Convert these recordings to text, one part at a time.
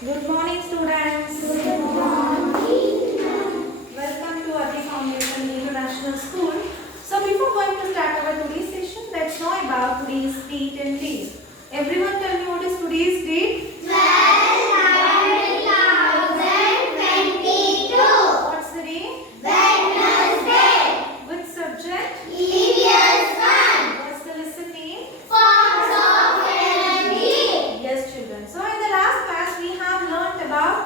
Good morning, students. Good morning. Welcome to Adi Foundation International School. So, before going to start our today's session, let's know about today's date and day. Everyone, tell me what is today's date? 12/11/2022. What's the day? Wednesday. Which subject? EVS 1. What's the lesson name? Forms of energy. Yes, children. So, in the last class, we have learnt about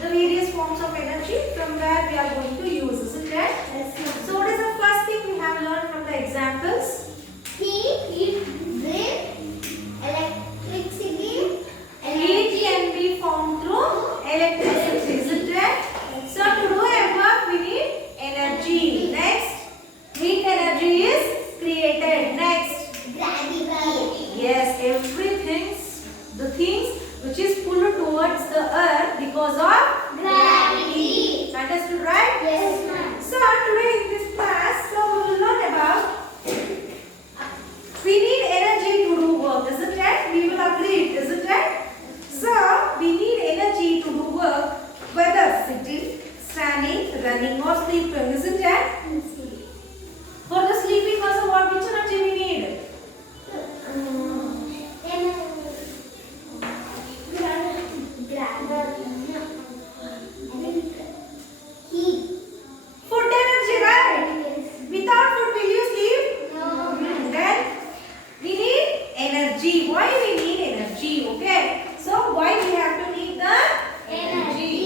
the various forms of energy from where we are going to use, isn't it? So, what is the first thing we have learned from the examples? Heat, breath, electricity, Heat can be formed through electricity, isn't it? So, to do a work, we need energy. Next, heat energy is created. Next, gravity. yes, everything, the things which is pulled towards the earth because of Gravity. Understood, right? Yes, ma'am. So, today in this class, we will learn about we need energy to do work, isn't it? We will agree, isn't it? So, we need energy to do work, whether sitting, standing, running or sleeping, isn't it? For the sleeping also, which energy we need? Heat. Food energy, right? Without food, will you sleep? Then we need energy. Why we need energy? Okay. So why we have to need the energy?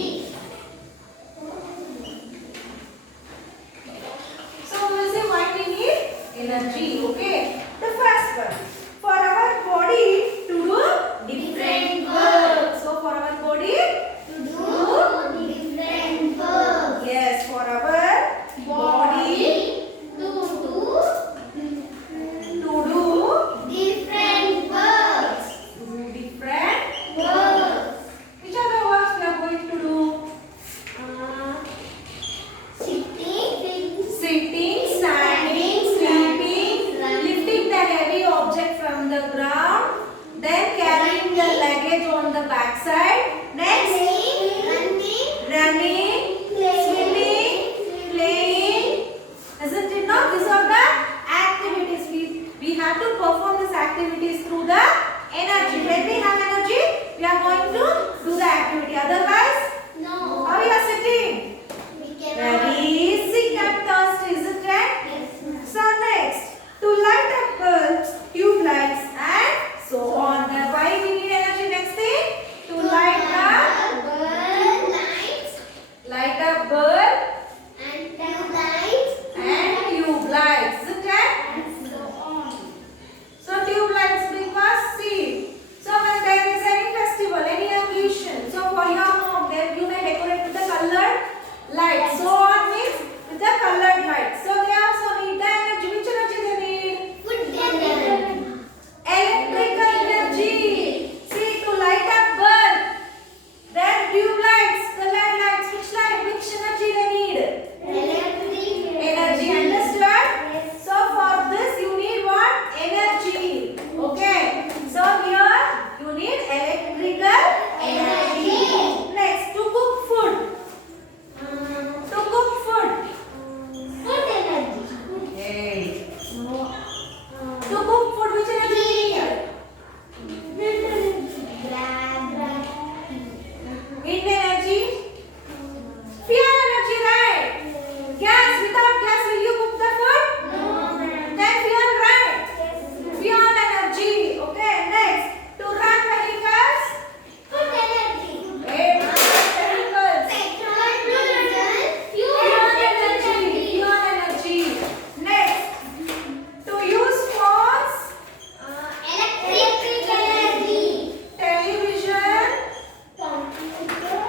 So we will say why we need energy. Okay. The first one, for our body to do different work. So for our body To do different work. yes, for our body To do to do different works. different. Works. Which are the works we are going to do? Sitting. Sitting, standing, sleeping, lifting the heavy object from the ground, then carrying the luggage on the backside. Next, running, swimming, playing. Isn't it not? These are the activities. We have to perform these activities through the energy. When we have energy, we are going to do the activity. Otherwise, No. how we are sitting? We cannot. Very sick and thirsty, isn't it? Yes, ma'am. So next, to light up bulbs, tube lights and so on. Why we need energy? Next thing, to light Burn lights up bulb and tube lights and tube lights, isn't it? and so on. So tube lights because see, so when there is any festival, any occasion, so for your home, then you may decorate with the colored lights. So on means with the colored lights. So they also need the energy. Which energy they need? Food energy. Electrical energy. See, to light up bulb, then tube lights, colored lights. Which energy they need? Electric Energy. Understood? Yes. So for this you need what? Energy. Okay. So here you need electrical energy. Next, to cook food. To cook food. Food energy. Hey. To cook food, which energy you need? Wind energy. Fuel energy, right? Gas. Without gas, will you cook the food? Then fuel, right? Fuel energy. Okay. Next, to run vehicles. Food energy. Hey, vehicles. Petrol, diesel, Fuel energy. Fuel energy. Next, to use phones, electric energy. television, Computer,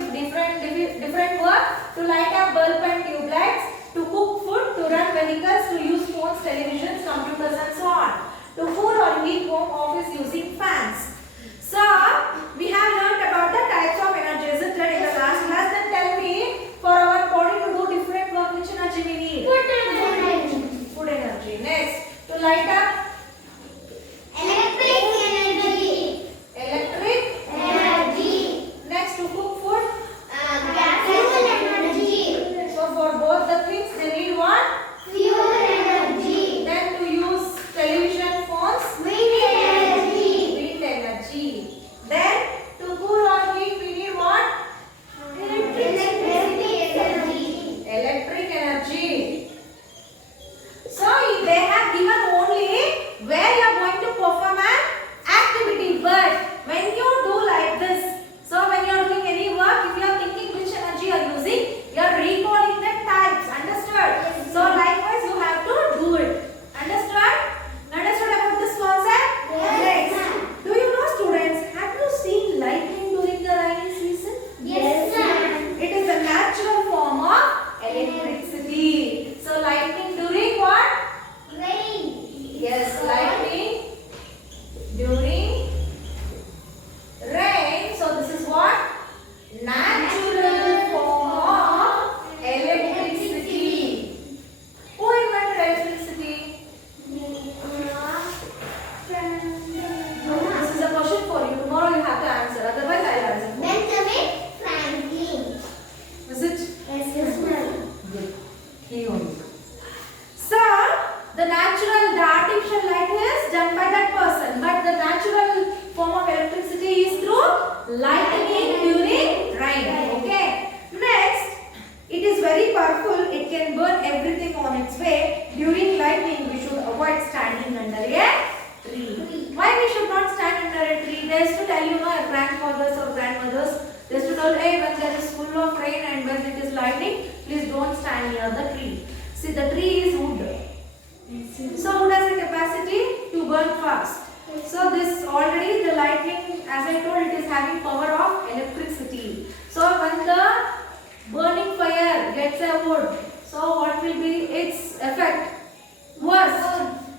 different work, to light up bulb and tube lights, to cook food, to run vehicles, to use phones, televisions, computers and so on, to cool or heat home office using fans. So we have learnt about the types of energy, isn't it, in the last class? Then tell me, for our body to do different work, which energy we need? Food energy. Food energy. Next, to light up Electric energy. electric. Energy. Next, to cook food. Fuel energy. So for both the things they need what? Fuel energy. Then to use television, phones. Wind energy. Wind energy. Then to cool or heat we need what? Electric energy. Electric energy. So they have given only where you are going to perform an activity, but when you do like this, so when you are doing any work, if you are thinking which energy you are using, you are recalling the types. Understood? So likewise you have to do it. Understood? Understood about this concept? Yes. Next, do you know, students, have you seen lightning during the rainy season? Yes, sir. It is a natural form of electricity. So lightning during what? Rain. Yes, lightning during rain. So this is what? Natural form of electricity. Who invented electricity? This is a question for you. Tomorrow you have to answer. Otherwise I will answer. Benjamin Franklin. Is it? Yes, ma'am. Good. He only. So, the artificial light is done by that person, but the natural form of electricity is through lightning during rain. Okay. Next, it is very powerful. It can burn everything on its way. During lightning, we should avoid standing under a tree. Why we should not stand under a tree? They used to tell you, our grandfathers or grandmothers, they used to tell, hey, when there is full of rain and when it is lightning, please don't stand near the tree. See, the tree is wood. So wood has a capacity to burn fast. So this already the lightning, as I told, it is having power of electricity. So when the burning fire gets a wood, so what will be its effect? Worst.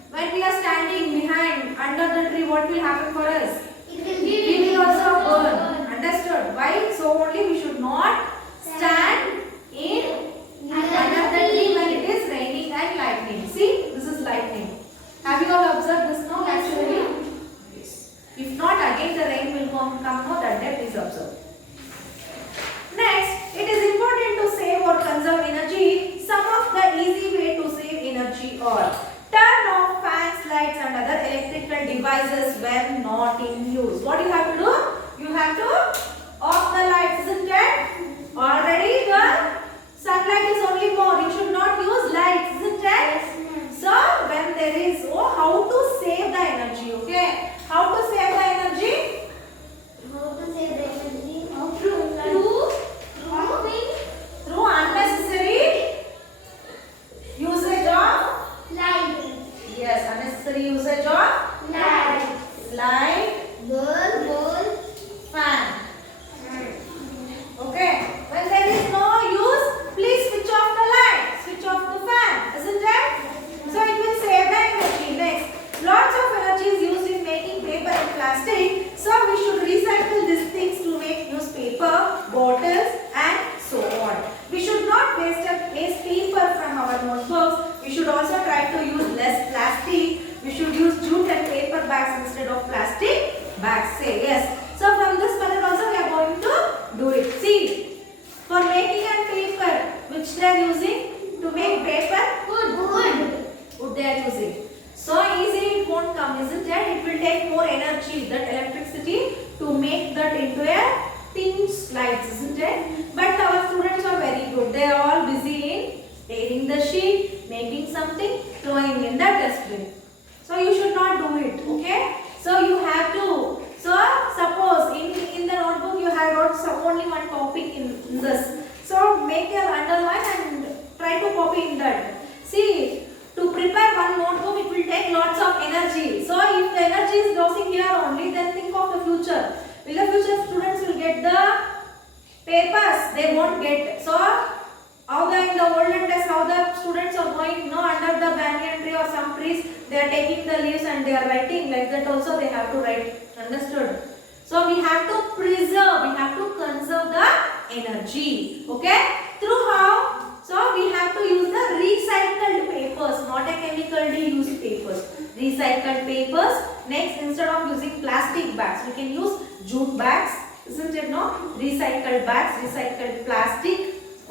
When we are standing behind under the tree, what will happen for us? We will also burn. Understood? Why? So only we should not stand in under the tree when it is raining and lightning. See, this is lightning. Have you all observed this now naturally? Yes. If not, again the rain will come now, that day please observe. Next, it is important to save or conserve energy. Some of the easy way to save energy are: turn off fans, lights and other electrical devices when not in use. What you have to do? You have to off the lights, isn't it? Already the sunlight is only more. You should not use lights, isn't it? So when there is, how to save the energy, okay? How to save the energy? How to save the energy? Through unnecessary usage of Light. yes, unnecessary usage of Light. light, Bulb. fan. Okay. When there is no use, please switch off the light, switch off the fan, isn't it? So it will save the energy. Next, lots of energy is used in making paper and plastic. So we should recycle these things to make newspaper, bottles and so on. We should not waste paper from our notebooks. We should also try to use less plastic. We should use jute and paper bags instead of plastic bags. Say yes. So from this method also we are going to do it. See, for making a paper, which they are using to make paper, wood they are using. So easily it won't come, isn't it? It will take more energy, that electricity, to make that into a thin slides, isn't it? But our students are very good. They are all busy in tearing the sheet, making something, throwing in the dustbin. So you should not do it, okay? So you have to. So suppose in the notebook you have wrote only one topic in this. So make your underline and try to copy in that. See, to prepare one notebook it will take lots of energy. So if the energy is losing here only, then think of the future. Will the future students will get the papers they won't get. So how the in the olden days how the students are going under the banyan tree or some trees, they are taking the leaves and they are writing like that also they have to write. Understood? So we have to preserve, we have to conserve the energy. Okay? Through how? So we have to use the recycled papers, not a chemically used papers. Recycled papers. Next, instead of using plastic bags, we can use jute bags. Isn't it no? Recycled bags, recycled plastic.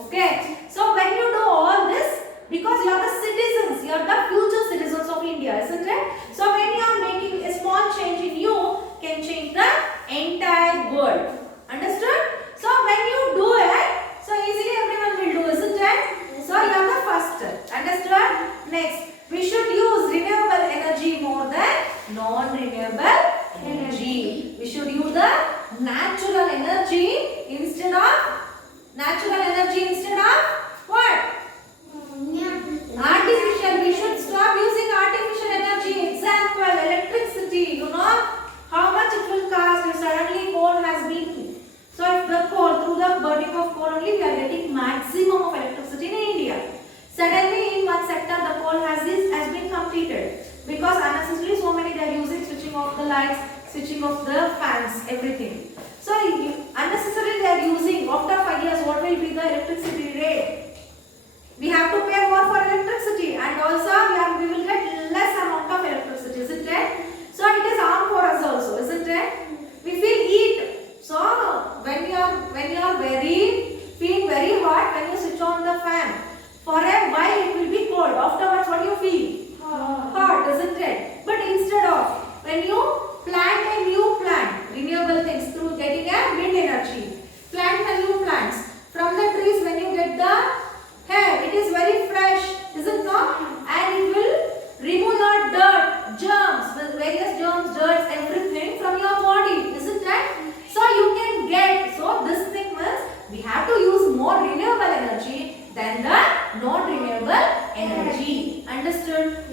Okay. So when you do all this, because you are the citizens, you are the future citizens of India, isn't it? So when you are making a small change in you, can change the entire world. Understood? So when you do it, so easily everyone will do, isn't it? So you are the first. Understood? Next, we should use renewable energy more than non-renewable energy. We should use the natural energy instead of what? Artificial. We should stop using artificial energy. Example, electricity. You know how much it will cost if suddenly coal has been. So if the coal, through the burning of coal only, we are getting maximum of electricity in India. Suddenly in one sector the coal has been completed. Because unnecessarily so many they are using, switching off the lights, switching off the fans, everything. So unnecessarily they are using. After 5 years, what will be the electricity rate? We have to pay more for electricity, and also we will get less amount of electricity, isn't it? So it is harm for us also, isn't it? We feel heat. So when you are feeling very hot, when you switch on the fan, for a while it will be cold. Afterwards, what do you feel? Hot, isn't it? But instead of when you plant a new plant, renewable things through getting a wind energy, plant the new plants from the trees. When you get the hair, it is very fresh, isn't not? And it will remove your dirt, germs, various germs, dirt, everything from your body, isn't it? So you can get. So this thing means we have to use more renewable energy than the non-renewable energy. Understood?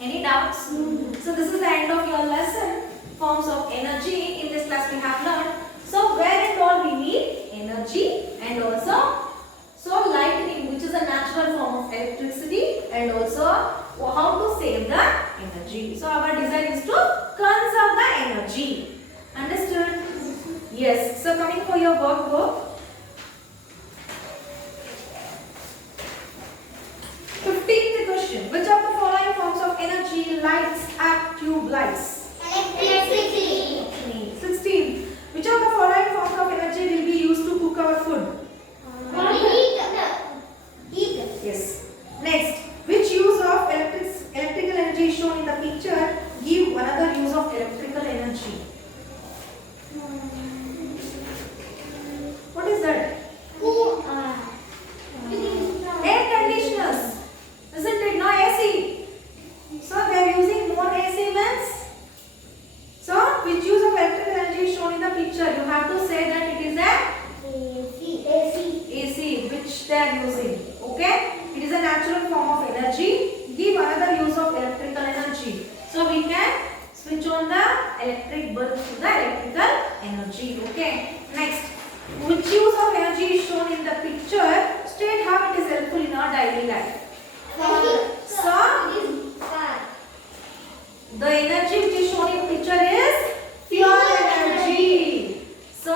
Any doubts? So this is the end of your lesson. Forms of energy. In this class we have learned. So where and all we need energy, and also so lightning, which is a natural form of electricity, and also how to save the energy. So our design is to conserve the energy. Understood? Yes. So coming for your workbook. 15th question. Which of the following forms of energy lights up tube lights? Electricity. 16. Which of the following forms of energy will be used to cook our food? Heat. Yes. Next, which use of electrical energy is shown in the picture? Give another use of electrical energy. What is that? Air conditioners. Isn't it? No AC. So they are using more AC means. So which use of electrical energy is shown in the picture? You have to say that it is AC which they are using. Okay? It is a natural form of energy. Give another use of electrical energy. So we can switch on the electric bulb to the electrical energy. Okay? Next, which use of energy is shown in the picture? State how it is helpful in our daily life. So the energy which is shown in picture is fuel energy. So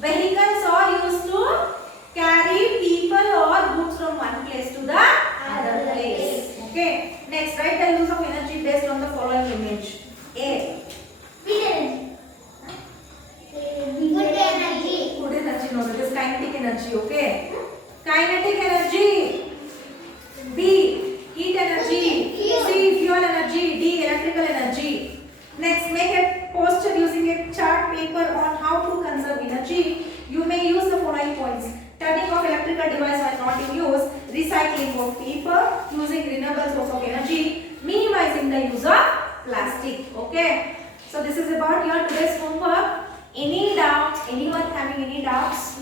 vehicles are used to carry people or goods from one place to the other place. Okay. Next, write the use of energy based on the following image. A. Good energy. Good energy. No, it is kinetic energy. Okay. Kinetic energy. B. Heat energy. C. Fuel energy. D. Electrical energy. Next, make a poster using a chart paper on how to conserve energy. You may use the following points. Turning off electrical device when not in use. Recycling of paper. Using renewable source of energy. Minimizing the use of plastic. Okay. So this is about your today's homework. Any doubts? Anyone having any doubts?